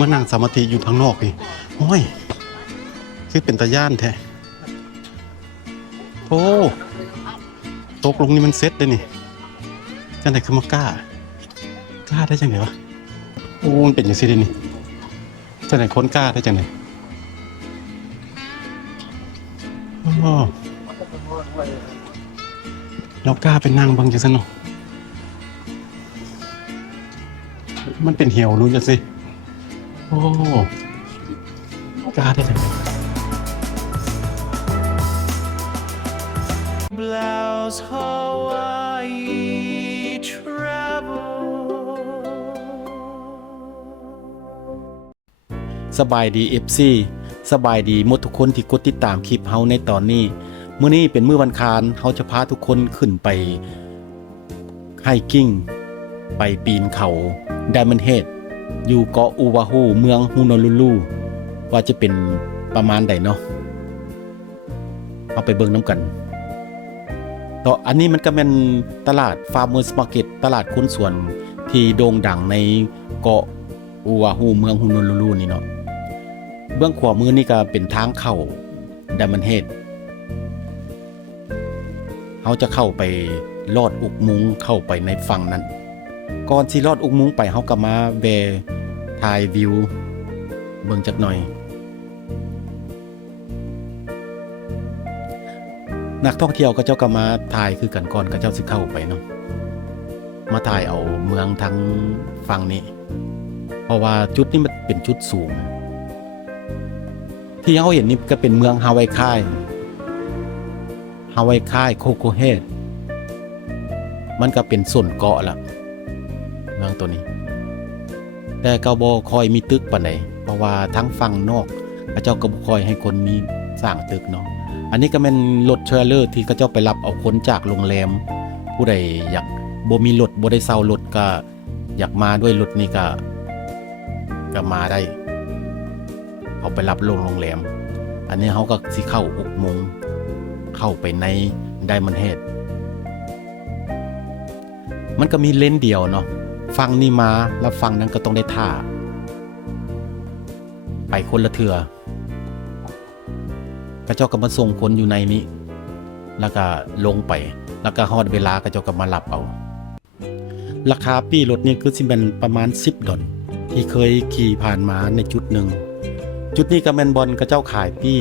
มานั่งสมาธิอยู่ทางนอกนี่โอ้ยคือเป็นตาย่านแท้โอ้ตกลงนี่มันเซ็ตเลยนี่จังไหนคือมากล้าได้จังไหนวะโอ้มันเป็นอย่างสิเดนี่จังไหนคนกล้าได้จังไหนอ๋อเรากล้าไปนั่งบางจังซะเนาะมันเป็นเหี่ยวรู้จังสิโอ้กล้าได้จังไหนBlouse Hawaii travel สบายดี FC สบายดีหมดทุกคนที่กดติดตามคลิปเฮาในตอนนี้มื้อนี้เป็นมื้อวันคารเฮาจะพาทุกคนขึ้นไปไฮกิ้งไปปีนเขาไดมอนด์เฮดอยู่เกาะอูวาฮูเมืองฮูโนลูลูว่าจะเป็นประมาณใดเนาะเอาไปเบิ่งน้ำกันต่ออันนี้มันก็เป็นตลาด Farmers Market ตลาดคนสวนที่โด่งดังในเกาะอูวาฮูเมืองฮูโนลูลูนี่เนาะเบื้องขวามือนี่ก็เป็นทางเข้าไดมอนด์เฮดเขาจะเข้าไปลอดอุกมุงเข้าไปในฝั่งนั้นก่อนที่ลอดอุกมุงไปเขาก็มาแวะถ่ายวิวเบิ่งจักหน่อยนักท่องเที่ยวก็เจ้าก็มาถ่ายคือกันก่อนก็เจ้าสิเข้าไปเนาะมาถ่ายเอาเมืองทั้งฝั่งนี้เพราะว่าจุดนี้มันเป็นจุดสูงที่เขาเห็นนี่ก็เป็นเมืองฮาวายค่ายโคโคเฮดมันก็เป็นส่วนเกาะละเมืองตัวนี้แต่ก็บ่คอยมีตึกปานใดเพราะว่าทั้งฝั่งนอกเขาเจ้าก็บ่คอยให้คนมีสร้างตึกเนาะอันนี้ก็เป็นรถเทรลเลอร์ที่เขาเจ้าไปรับเอาคนจากโรงแรมผู้ใดอยากบ่มีรถบ่ได้เช่ารถก็อยากมาด้วยรถนี่ก็มาได้เอาไปรับโรงแรมอันนี้เขาก็สิเข้าอุกมงเข้าไปในไดมอนด์เฮดมันก็มีเลนเดียวเนาะฝั่งนี้มาแล้วฝั่งนั้นก็ต้องได้ท่าไปคนละเทื่อก็เจ้าก็มาส่งคนอยู่ในนี้แล้วก็ลงไปแล้วก็ฮอดเวลาก็เจ้าก็มารับเอาราคาปี้รถนี่คือสิเป็นประมาณ$10ที่เคยขี่ผ่านมาในจุดหนึ่งจุดนี้ก็แมนบอลก็เจ้าขายปี้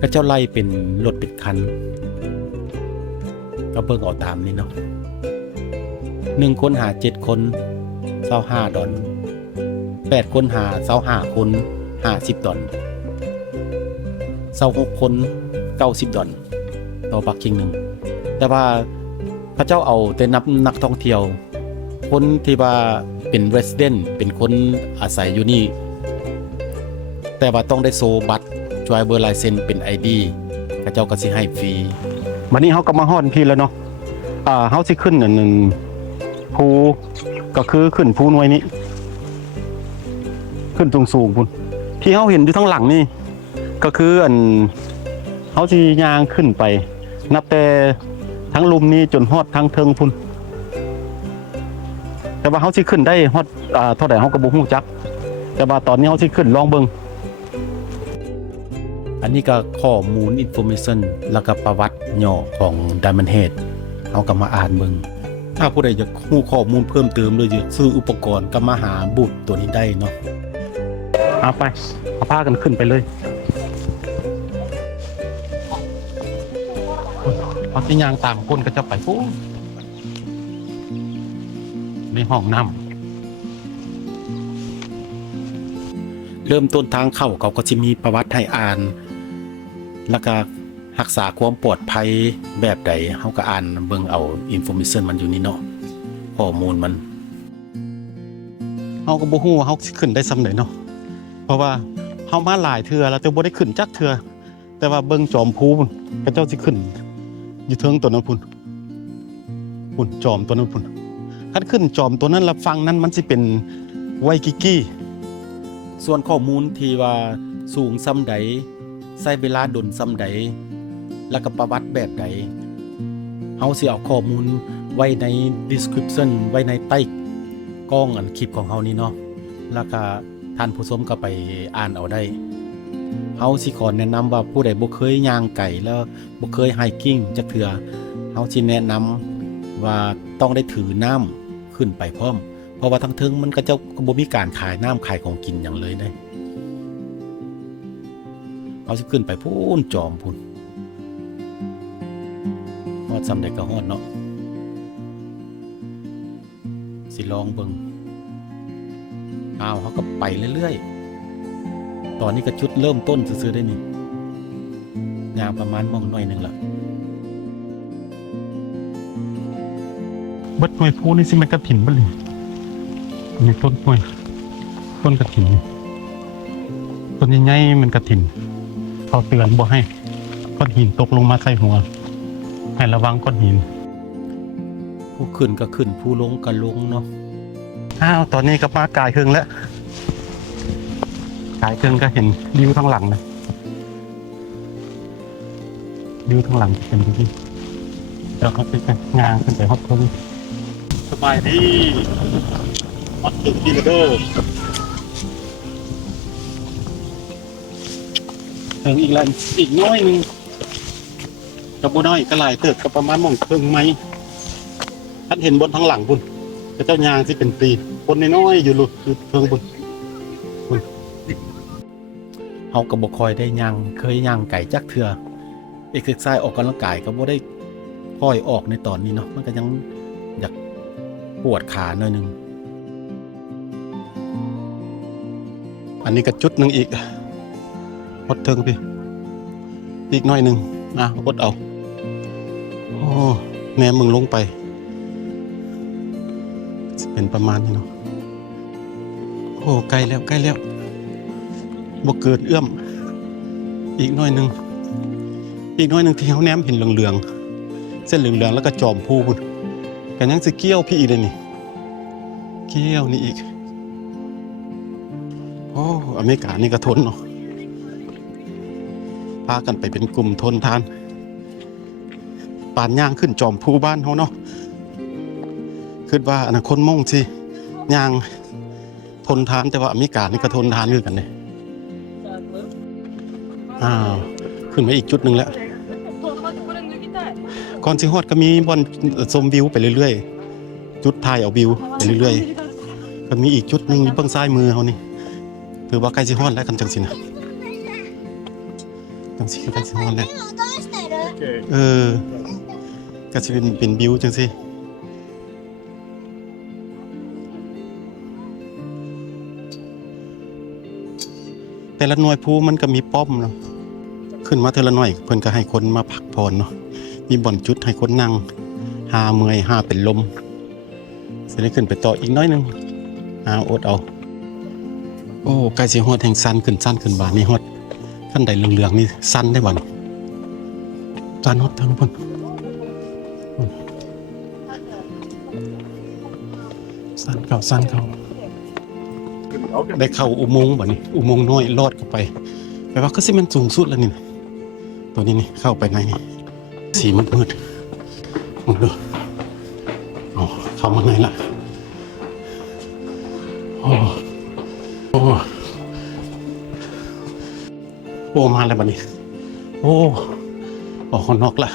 ก็เจ้าไล่เป็นรถเป็นคันก็เบิ่งเอาตามนี้เนาะ1คนหา7คน$25 8คนหา25คน$50 26คน$90ต่อปักกิ่งหนึ่งแต่ว่าพระเจ้าเอาแต่นักท่องเที่ยวคนที่ว่าเป็น resident เป็นคนอาศัยอยู่นี่แต่ว่าต้องได้โซบัตรdriver license เป็น ID พระเจ้าก็สิให้ฟรีวันนี้เฮาก็มาฮอดพี่แล้วเนาะเฮาสิขึ้นอันนึงภูก็คือขึ้นภูหน่วยนี้ขึ้นสูงๆพุ่นที่เฮาเห็นอยู่ทั้งหลังนี่ก็คืออันเฮาสิย่างขึ้นไปนับแต่ทั้งลุมนี้จนฮอดทั้งเทิงพุ่นแต่ว่าเฮาสิขึ้นได้ฮอดเท่าใดเฮาก็บ่ฮู้จักแต่ว่าตอนนี้เฮาสิขึ้นลองเบิ่งอันนี้ก็ข้อมูล information แล้วก็ประวัติย่อของ Diamond Head เอาก็มาอ่านเบิ่งถ้าผู้ใดอยากรู้ข้อมูลเพิ่มเติมหรืออยากซื้ออุปกรณ์ก็มาหาบูธตัวนี้ได้เนาะเอาไปเอาพากันขึ้นไปเลยเอาที่ยางตามคนก็จะไปปุ๊บในห้องน้ำเริ่มต้นทางเข้าเขาก็จะมีประวัติให้อ่านแล้วก็รักษาความปลอดภัยแบบใดเฮาก็อ่านเบิ่งเอาอินโฟมิชันมันอยู่นี่เนาะข้อมูลมันเฮาก็บ่ฮู้ว่าเฮาสิขึ้นได้ซำใดเนาะเพราะว่าเฮามาหลายเทื่อแล้วแต่บ่ได้ขึ้นจักเทื่อแต่ว่าเบิ่งจอมภูพุ่นก็เจ้าสิขึ้นอยู่เทิงตัวนั้นพุ่นจอมตัวนั้นพุ่นคันขึ้นจอมตัวนั้นแล้วฟังนั้นมันสิเป็นไวกิกิส่วนข้อมูลที่ว่าสูงซ้ำใดใช้เวลาดนซ้ำใดแล้วก็ประวัติแบบใดเฮาสิเอาข้อมูลไว้ใน description ไว้ในใต้กล้องอันคลิปของเฮานี่เนาะ แล้วก็ท่านผู้ชมก็ไปอ่านเอาได้เฮาสิขอแนะนำว่าผู้ใดบ่เคยย่างไก่แล้วบ่เคยไฮกิ้งจักเทื่อเฮาสิแนะนำว่าต้องได้ถือน้ำขึ้นไปพร้อมเพราะว่าทั้งเทิงมันก็จะบ่มีการขายน้ำขายของกินหยังเลยได้เฮาสิขึ้นไปพูนจอมพุ่นฮอดซำใดก็ฮอดเนาะสิลองเบิ่งเขาก็ไปเรื่อยๆ ตอนนี้ก็จุดเริ่มต้นซื้อๆได้นี่ยางประมาณมองหน่อยหนึ่งละ เบิดหน่วยพูนี่สิมันกระถินบ่เลยมีต้นหน่วยต้นกระถินต้นใหญ่ๆมันกระถินเขาเตือนบ่ให้ก้อนหินตกลงมาใส่หัวให้ระวังก้อนหิน ผู้ขึ้นก็ขึ้นผู้ลงก็ลงเนาะ ตอนนี้ก็มากายครึ่งแล้วกายครึ่งก็เห็นวิวทั้งหลังเลยวิวทั้งหลังเป็นที่เดี๋ยวเขาไปงานขึ้นไปฮอตทงสบายดีฮอตถึงดีเดอร์ถึงอีกแล้วอีกน้อยหนึงกับบ่น้อยก็หลายเติบก็ประมาณหม่องครึ่งไหมท่านเห็นบนทั้งหลังพุ่นแต่เจ้ายางที่เป็นปีคนน้อยๆอยู่หลุดคือเพิ่งพุ่น เฮาก็บ่ค่อยได้ย่างเคยย่างไก่จักเทื่อเอ็กซ์ไซส์ออกกำลังกายก็บ่ได้ค่อยออกในตอนนี้เนาะมันก็ยังอยากปวดขาหน่อยหนึง อันนี้ก็จุดหนึ่งอีกพดเทิงพี่อีกหน่อยหนึ่งพดเอาโอ้แม่มึงลงไปจะเป็นประมาณนี้เนาะโอ้ใกล้แล้วใกล้แล้วบ่เกิดเอื้อมอีกหน่อยหนึ่งที่เขาแนมเห็นเหลืองๆเส้นเหลืองๆแล้วก็จอมพูพุ่นกันยังสิเกี้ยวพี่อีกเลยนี่เกี้ยวนี่อีกโอ้อเมริกานี่ก็ทนเนาะพากันไปเป็นกลุ่มทนทานปานย่างขึ้นจอมภูบ้านเขาเนาะคิดว่าอนาคตมงสิย่างทนทานแต่ว่าอเมริกานี่ก็ทนทานด้วยกันเลยขึ้นมาอีกจุดหนึ่งแล้วก่อนสิฮอดก็มีบอนชมวิวไปเรื่อยๆจุดถ่ายเอาวิวไปเรื่อยๆก็มีอีกจุดหนึ่งเบื้องซ้ายมือเขานี่ถือว่าใกล้สิฮอดแล้วกันจังสินะจังสิใกล้สิฮอดแล้วก็จะเป็นวิวจังสิแต่ละหน่วยภูมันก็มีป้อมเนาะขึ้นมาเทอละหน่อยเพิ่นก็ให้คนมาพักผ่อนเนาะมีบ่อนจุดให้คนนั่งหาเมื่อยหาเป็นลมสิได้ขึ้นไปต่ออีกน้อยหนึงอดเอาโอ้ใกล้สิฮอดแห่งสั้นขึ้นบาดนี้ฮอดขั้นใดเหลืองๆนี่สั้นได้บ่นี่สั้นฮอดทางพุ่นสั้นเข้าได้เข้าอุโมงค์บ่นี่อุโมงค์น้อยลอดเข้าไปแปลว่าก็สิมันสูงสุดแล้วนี่ตัวนี้นี่เข้าไปในนี่สีมืดๆมองดูเข้ามาไหนล่ะโอ้มาแล้วบัดนี้ออกข้างนอกละ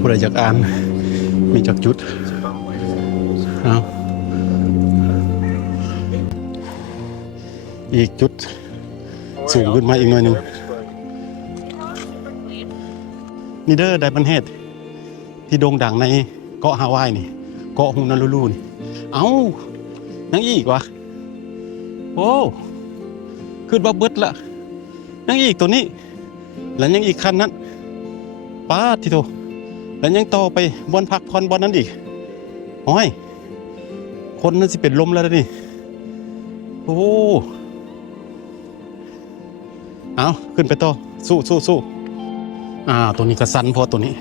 ผู้ใดอยากอ่านมีจักจุดอีกจุดสูงขึ้นมาอีกหน่อยหนึ่งนี่เด้อไดมันเฮดที่โด่งดังในเกาะฮาวายนี่เกาะฮุนาลูลูนี่ยังอีกวะโอ้ขึ้นว่าเบิดละยังอีกตัวนี้แล้วยังอีกคันนั้นป้าทิโตแล้วยังต่อไปบนพักผ่อนบนนั้นอีกโอ้ยคนนั้นสิเป็นลมแล้วนี่โอ้เอาขึ้นไปต่อสู้ตัวนี้ก็สั้นพอตัวนี้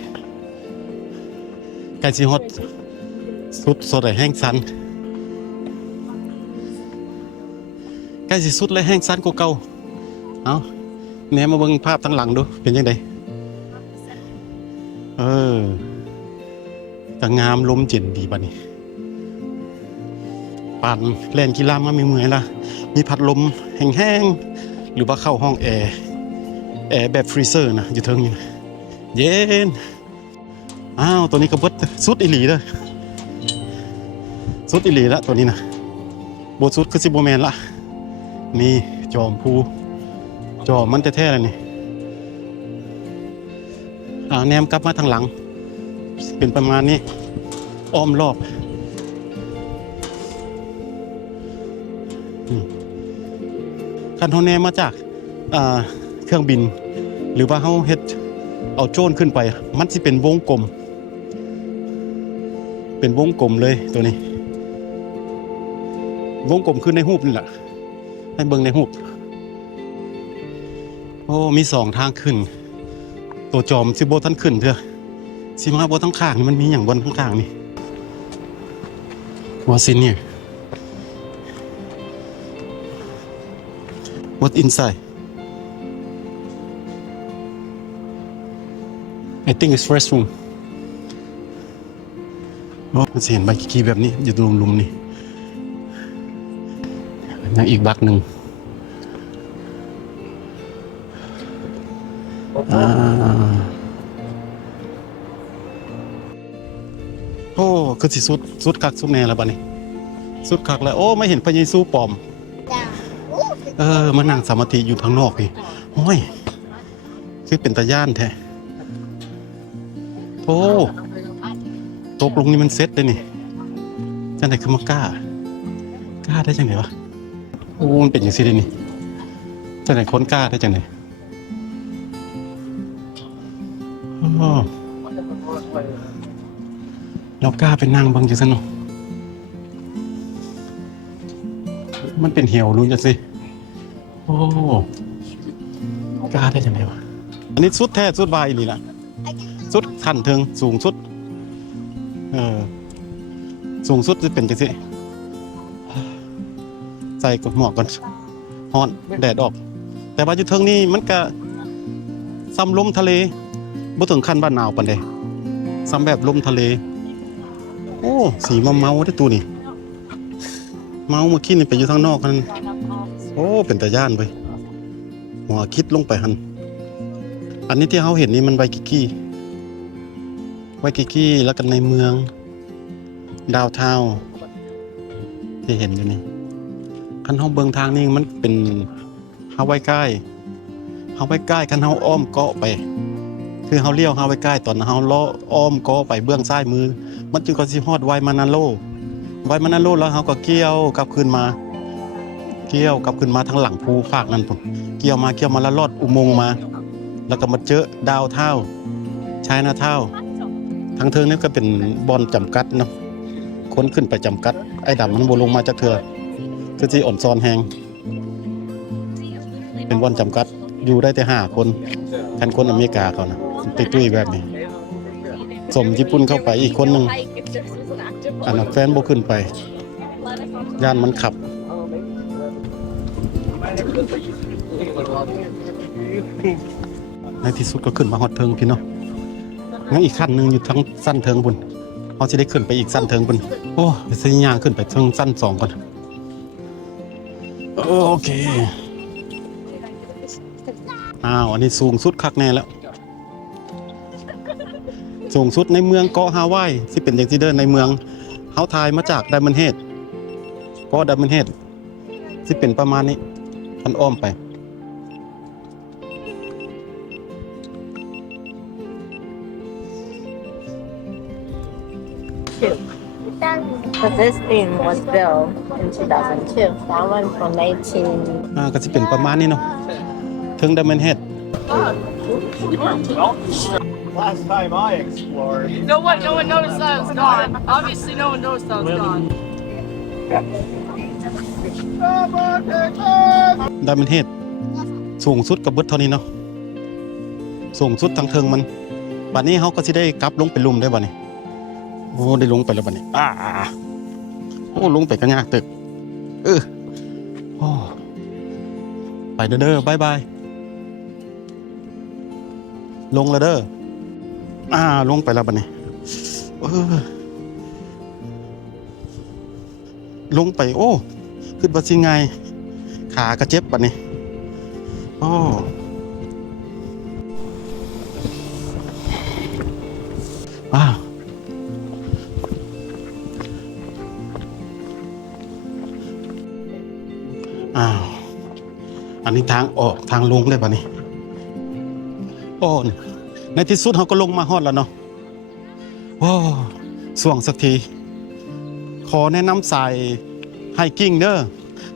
ใกล้สิฮอดสุดสดเลยแห้งสั้นใกล้สิสุดเลยแห้งสั้นกว่าเก่าเอาแหนมาเบิ่งภาพทั้งหลังดูเป็นยังไงก็งามลมเย็นดีบัดนี้ ปานแล่นกีฬามามีเมื่อยละมีพัดลมแห้งๆหรือว่าเข้าห้องแอร์แบบฟรีเซอร์นะอยู่เทิงนี่เย็นอ้าวตัวนี้ก็เบิดสุดอีหลีเลยสุดอีหลีละตัวนี้นะบทสุดคือสิบโบแมนละนี่จอมภูจอมมันแท้ๆเลยนี่แนมกลับมาทางหลังเป็นประมาณนี้อ้อมรอบคันเฮาแนมมาจากเครื่องบินหรือว่าเฮาเฮ็ดเอาโจรขึ้นไปมันสิเป็นวงกลมเป็นวงกลมเลยตัวนี้วงกลมขึ้นในรูปนี่แหละให้เบิ่งในรูปโอ้มี2ทางขึ้นตัวจอมสิบ่ทันขึ้นเถอะสิมาบ่ทั้งข้างนี่มันมีหยังบนข้างๆนี่What's in here? What inside? I think it's restroom. โอ้มันเห็นใบขี้แบบนี้อยู่ตรงลุมนี่ยังอีกบักหนึ่งโอ้คือสิสุดคักสุดแน่แล้วบัดนี้สุดคักแล้วโอ้ไม่เห็นพระเยซูปลอมมานั่งสมาธิอยู่ทางนอกนี่โอ้ยคือเป็นตาย่านแท้โอ้ตกลงนี่มันเซ็ตเลยนี่จังไหนคือมากล้าได้จังไหนวะโอ้มันเป็นอย่างซี่เลยนี่จังไหนคนกล้าได้จังไหนอ๋อเรากล้าไปนั่งบางจังซั่นเนาะมันเป็นเหี่ยวรู้จังสิโอ้กล้าได้จังไหนวะอันนี้สุดแท้สุดบายนี่ล่ะสุดขั้นเทิงสูงสุดสูงสุดจะเป็นจังสิใส่กับหมวกก่อนฮ้อนแดดออกแต่ว่าอยู่เทิงนี่มันก็ซ้ำลมทะเลบ่ถึงขั้นบ้านหนาวปานใดซ้ำแบบลมทะเลโอ้สีเมาได้ตัวนี่เมาเมื่อกี้นี่ไปอยู่ทางนอกกันโอ้เป็นตาย่านไปหัวคิดลงไปหันอันนี้ที่เขาเห็นนี่มันไวกิกี้แล้วกันในเมืองดาวเทาที่เห็นอยู่นี่คันเฮาเบิ่งทางนี่มันเป็นเฮาไว้ใกล้คันเฮาอ้อมเกาะไปคือเฮาเลี้ยวเฮาไว้ใกล้ตอนเฮาล้ออ้อมเกาะไปเบื้องซ้ายมือมันจึงก็สิฮอดไวมานาโลแล้วเฮาก็เกี่ยวกลับคืนมาทางหลังภูฝากนั่นพุ่นเกี่ยวมาแล้วลอดอุโมงค์มาแล้วก็มาเจอดาวเท่าชายนาเท่าทางเทิงนี่ก็เป็นบอนจำกัดเนาะคนขึ้นไปจำกัดไอ้ดำมันบ่ลงมาจากเทือคือสิอ่อนซอนแฮงเป็นบอนจำกัดอยู่ได้แต่5คนคันคนอเมริกาเขานะตุ้ยแบบนี้สมญี่ปุ่นเข้าไปอีกคนนึงอันนั้นแฟนบ่ขึ้นไปย่านมันขับในที่สุดก็ขึ้นมาฮอดเทิงพี่เนาะงั้นอีกขั้นหนึ่งอยู่ทั้งสั้นเทิงบุญเขาจะได้ขึ้นไปอีกสั้นเทิงบุญโอ้ไปซื้อยางขึ้นไปเทิงสั้น2ก่อนโอเคอันนี้สูงสุดคักแน่แล้วสูงสุดในเมืองเกาะฮาวายที่เป็นอย่างที่เดินในเมืองเฮาทายมาจากไดมอนด์เฮดเกาะไดมอนด์เฮดที่เป็นประมาณนี้ทันอ้อมไปBut this thing was built in 2002. That one from 19. ก็จะเป็นประมาณนี้เนาะถึงไดมอนด์เฮด Last time I explored. No one noticed that it was gone. Obviously, no one noticed that it was gone. ไดมอนด์เฮดสูงสุดกับเบิดเท่านี้เนาะสูงสุดทางเทิงมันบัดนี้เขาก็สิได้กลับลงไปลุ่มได้บัดนี้โอ้ได้ลงไปแล้วบัดนี้โอ้ลงไปก็ยากตึกโอ้ไปเด้อบ๊ายบายลงแล้วเด้อลงไปแล้วบัดนี้ ลงไปโอ้ขึ้นบ่สิไงขากระเจ็บบัดนี้โอ้อ้าวอันนี้ทางออกทางลงเลยบัดนี้โอ้ในที่สุดเขาก็ลงมาฮอดแล้วเนาะโอ้ส่วงสักทีขอแนะนำสายไฮกิ้งเด้อ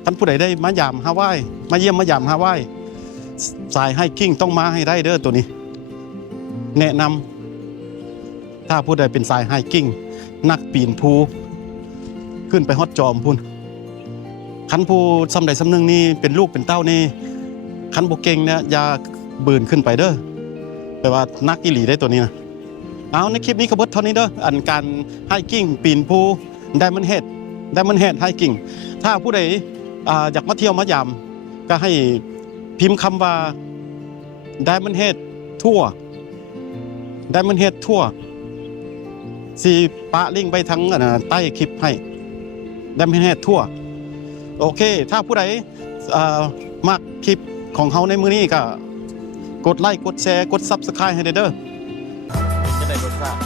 ท่านผู้ใดได้มายามฮาวายมาเยี่ยมมายามฮาวายสายไฮกิ้งต้องมาให้ได้เด้อตัวนี้แนะนำถ้าผู้ใดเป็นสายไฮกิ้งนักปีนภูขึ้นไปฮอดจอมพุ่นคันผู้สำใดสำนึงนี่เป็นลูกเป็นเต้านี่คันบ่เก่งเนี่ยอย่าบืนขึ้นไปเด้อแปลว่านักอีหลีได้ตัวนี้นะเอาในคลิปนี้ก็เบิดเท่านี้เด้ออันการไฮกิ้งปีนภูDiamond Head Hiking ถ้าผู้ใดอยากมาเที่ยวมายามก็ให้พิมพ์คำว่า Diamond Head Tour สิปะลิงก์ไปทั้งใต้คลิปให้ Diamond Head Tour โอเคถ้าผู้ใดมักคลิปของเขาในมื้อนี้ก็กดไลค์กดแชร์กด Subscribe ให้เด้อจะได้รสชาติ